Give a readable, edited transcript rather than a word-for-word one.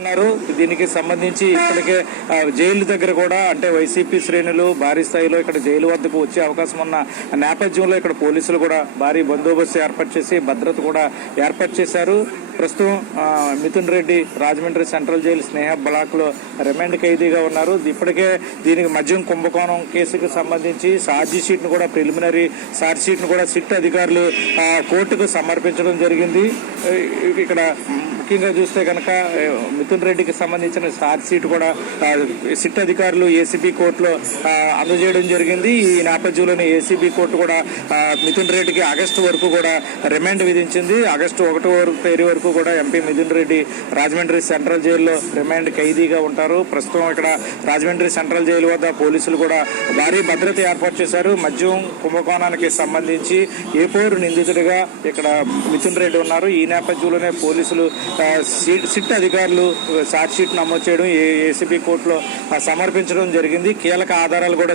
ఉన్నారు. దీనికి సంబంధించి ఇప్పటికే జైలు దగ్గర కూడా అంటే వైసీపీ శ్రేణులు భారీ స్థాయిలో ఇక్కడ జైలు వద్దకు వచ్చే అవకాశం ఉన్న నేపథ్యంలో ఇక్కడ పోలీసులు కూడా భారీ బందోబస్తు ఏర్పాటు చేసి భద్రత కూడా ఏర్పాటు చేశారు. ప్రస్తుతం మిథున్ రెడ్డి రాజమండ్రి సెంట్రల్ జైలు స్నేహ బ్లాక్ లో రిమాండ్ ఖైదీగా ఉన్నారు. ఇప్పటికే దీనికి మద్యం కుంభకోణం కేసుకు సంబంధించి ఛార్జీ షీట్ ను కూడా ప్రిలిమినరీ ఛార్జ్ షీట్ ను కూడా సిట్ అధికారులు కోర్టుకు సమర్పించడం జరిగింది. ఇక్కడ ముఖ్యంగా చూస్తే కనుక మిథున్ రెడ్డికి సంబంధించిన ఛార్జ్ షీట్ కూడా సిట్ అధికారులు ఏసీబీ కోర్టులో అందజేయడం జరిగింది. ఈ నేపథ్యంలోనే ఏసీబీ కోర్టు కూడా మిథున్ రెడ్డికి ఆగస్టు వరకు కూడా రిమాండ్ విధించింది. ఆగస్టు 1వ తేదీ వరకు కూడా ఎంపీ మిథున్ రెడ్డి రాజమండ్రి సెంట్రల్ జైల్లో రిమాండ్ ఖైదీగా ఉంటారు. ప్రస్తుతం ఇక్కడ రాజమండ్రి సెంట్రల్ జైలు వద్ద పోలీసులు కూడా భారీ భద్రత ఏర్పాటు చేశారు. మద్యం కుంభకోణానికి సంబంధించి ఏపోరు నిందితుడిగా ఇక్కడ మిథున్ రెడ్డి ఉన్నారు. ఈ నేపథ్యంలోనే పోలీసులు సిట్ అధికారులు ఛార్జ్ షీట్ నమోదు చేయడం ఏసీబీ కోర్టులో సమర్పించడం జరిగింది. కీలక ఆధారాలు కూడా